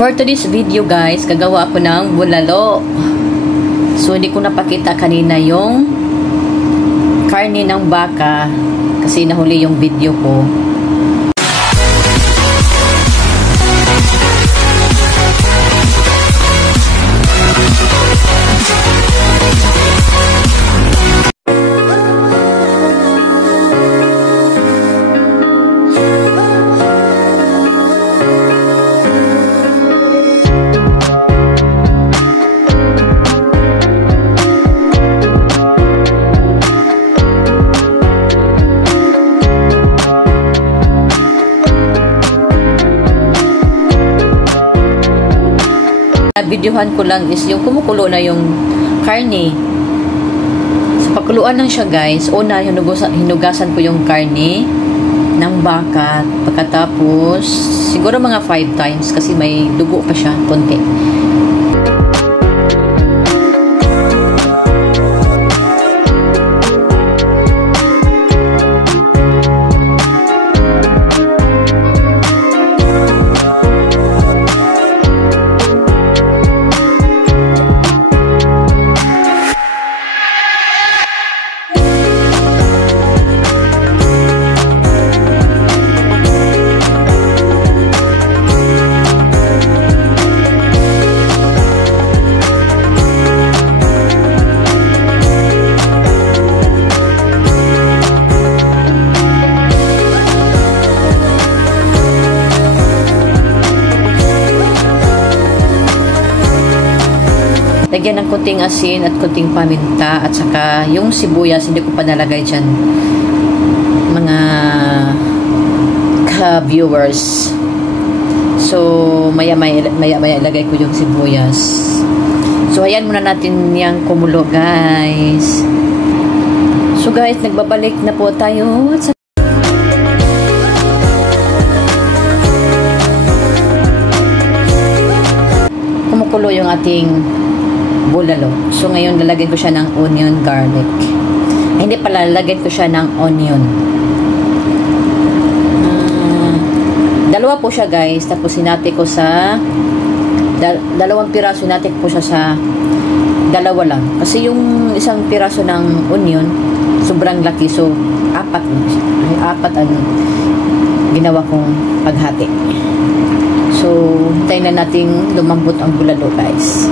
For today's video guys, gagawa ako ng bulalo. So hindi ko napakita kanina yung karne ng baka kasi nahuli yung video ko. Videohan ko lang is yung kumukulo na yung karne. Sa pagkuluan lang siya guys, una hinugasan ko yung karne ng baka. Pagkatapos siguro mga 5 times kasi may dugo pa siya konti. Lagyan ng kunting asin at kunting paminta at saka yung sibuyas hindi ko pa nalagay dyan mga ka-viewers. So maya ilagay ko yung sibuyas. So ayan muna natin yung kumulo guys. So guys, nagbabalik na po tayo at kumukulo yung ating bulalo. So, ngayon, lalagyan ko siya ng onion garlic. Ay, hindi pala, lalagyan ko siya ng onion. Dalawa po siya, guys. Tapos, sinati ko sa dalawang piraso, sinati ko siya sa dalawa lang. Kasi, yung isang piraso ng onion, sobrang laki. So, apat ang ginawa kong paghati. So, hintayin na nating lumambot ang bulalo, guys.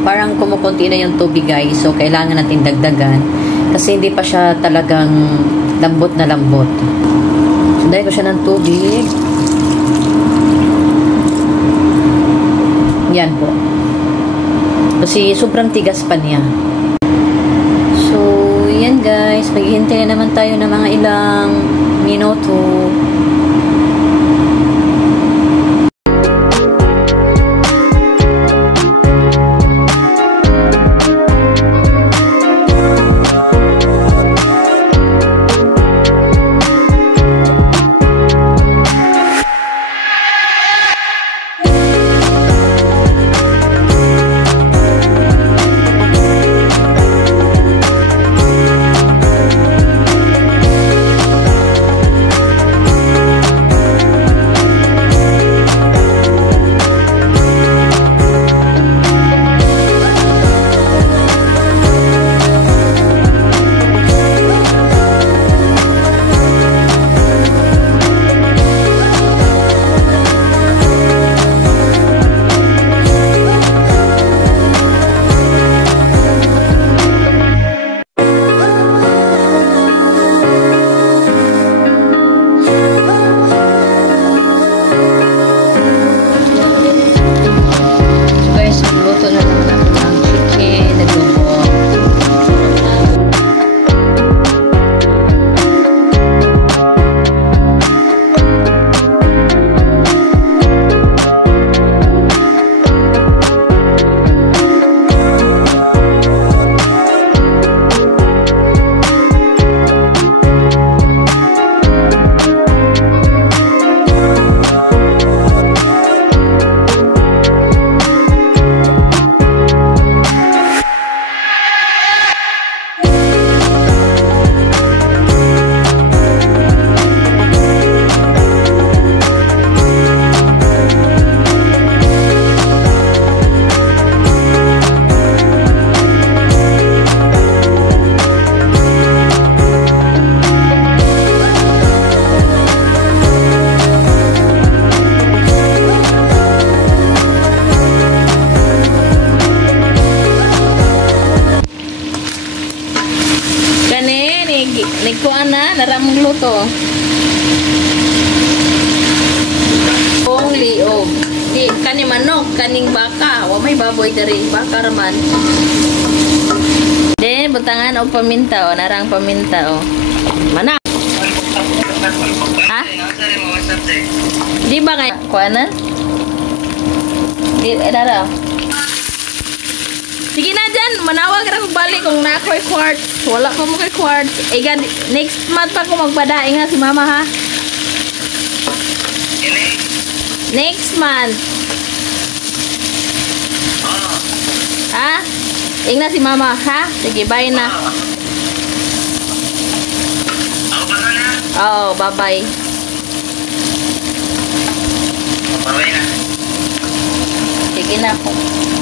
Parang kumukunti na yung tubig guys, so kailangan natin dagdagan kasi hindi pa siya talagang lambot na lambot. So dahil ko siya ng tubig, yan po, kasi sobrang tigas pa niya. So yan guys, maghihintay na naman tayo ng mga ilang minuto. naramong luto. Kung liog. Di, kani manok, kaning baka. Wa may baboy diri. Baka raman. Then, butangan o paminta o. Narang paminta o. Mana? Ha? Di ba kayo? Kuanan? Di, dara. Sige na dyan. Manawag na kong balik kung na ako'y quartz. Wala ko mo kay quartz. Next month pa ko magpadaing nga si mama ha. Next month. Ha? Ingna si mama, ha? Sige, bye na. Oo, bye-bye. Bye-bye na. Sige na po.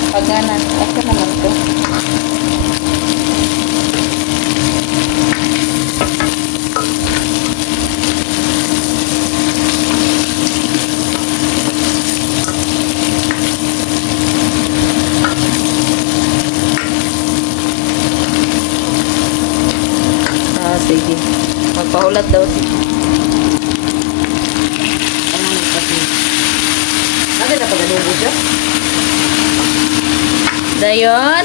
Pagana. Okay naman to. Sige. Magpahulat daw si. Ano kasi? Ano na pag-anubo siya? Dayon.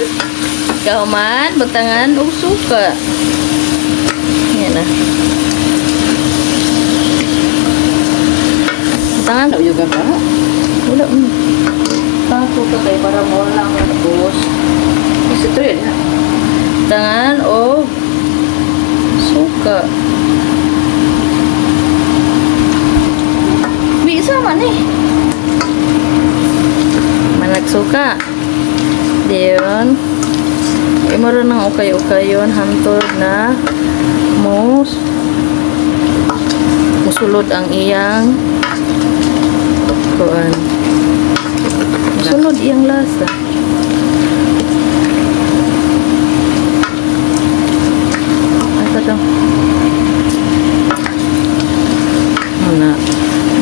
Kahuman, butangan, o suka. Yan na. Butangan. Ano yung gaba? Wala mo. Parang suka tayo para mawala ang natapos. Kasi ito yun ha. Butangan, o suka. Bisa man eh. Manag suka. Diyon. Imaron ng ukay-ukayon hantod na musulod ang iyang kuan. Musulod iyang lasa.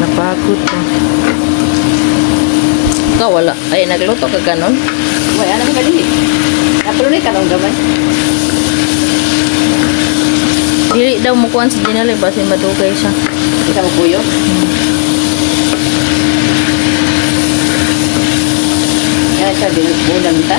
Napagod ko. Ikaw wala. Ay, nagluto ka ganon? Wala naman kadili. Napulunay ka lang gamay. Dili daw mukuhan si Ginali. Basi madugay siya. Kita mo puyo? Yan siya, binagbulan ta.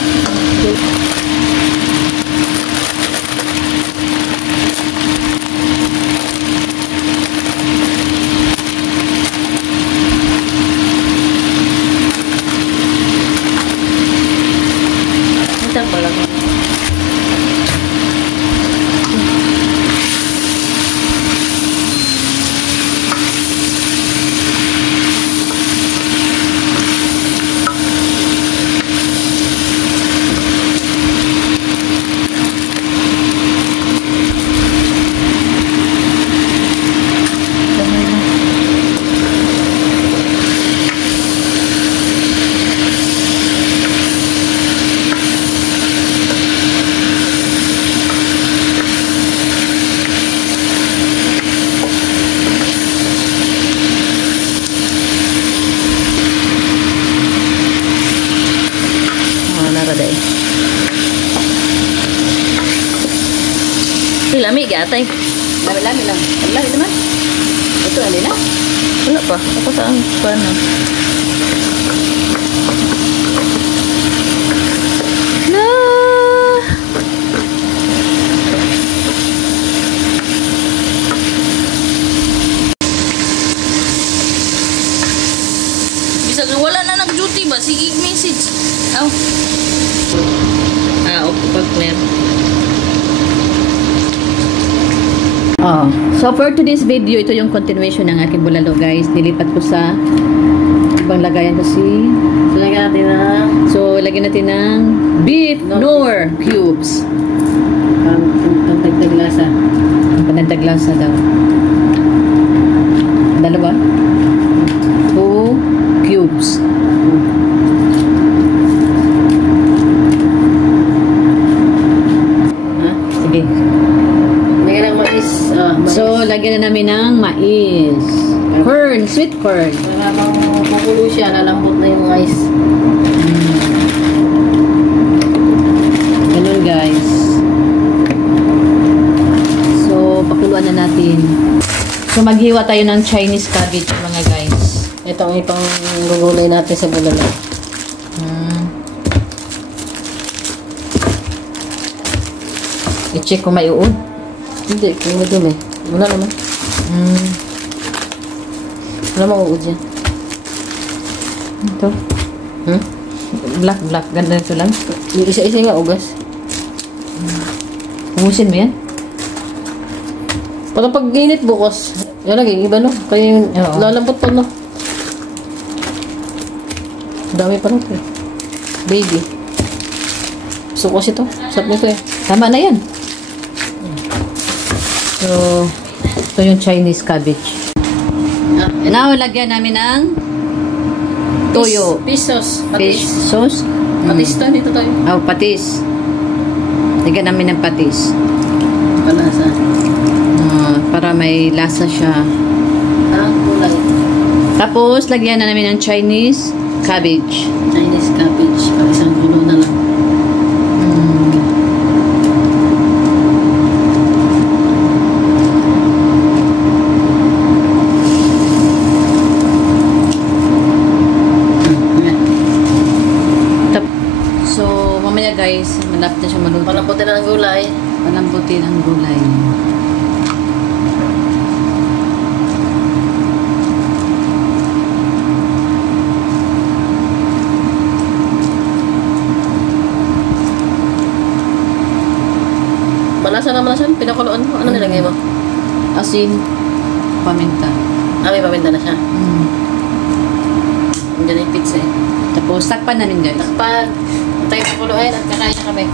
Lami gatay. Lami lang. Lami naman. Ito, ano na? Wala pa. Ako saan pa na. Na! Bisa ka wala na nag-duty ba? Sige, message. Aw. Okay, partner. So for today's video, ito yung continuation ng aking bulalo guys. Nilipat ko sa ibang lagayan kasi. So lagyan natin ng beef nor cubes. Pantagdag lasa. Pantagdag lasa daw. Dalawa. 2 cubes. Sige. So, lagyan na namin ng mais. Corn, sweet corn. Habang makulo siya, nalambot na yung mais. Ganun guys. So, pakuluan na natin. asin. So, maghiwa tayo ng Chinese cabbage, mga guys. Ito ang ipang gugulay natin sa bulalo. I-check kung may uod. Hindi, kung madumi. Wala naman. Wala mang uod yan. Ito. Black. Ganda ito lang. Yung isa-isa nga ugas. Umusin mo yan? Parang pag init bukas, yan lagi, iba no? Kaya yung Oo. lalambot pa no? Dami pa rin. Baby. Gusto ko kasi ito. Sarap nito eh. Tama na yan. So, ito yung Chinese cabbage. Now, lagyan namin ng toyo. Pisos. Fish sauce. Patis to, dito tayo. Oh, patis. Lagyan namin ng patis. Palasa. Para may lasa siya. Kulay. Tapos, lagyan na namin ng Chinese cabbage. Chinese cabbage. Pag isang kulo na lang. So, mamaya guys, malapit na siya maluto. Palamputin na ng gulay. Palambutin ang gulay. Malasa naman na siya. Pinakuloan mo. Ano nilagay mo? Asin, paminta. May paminta na siya. Hindi na yung pizza eh. Tapos, takpan namin guys. Takpan. Tayo pakuluin at kakain na kami.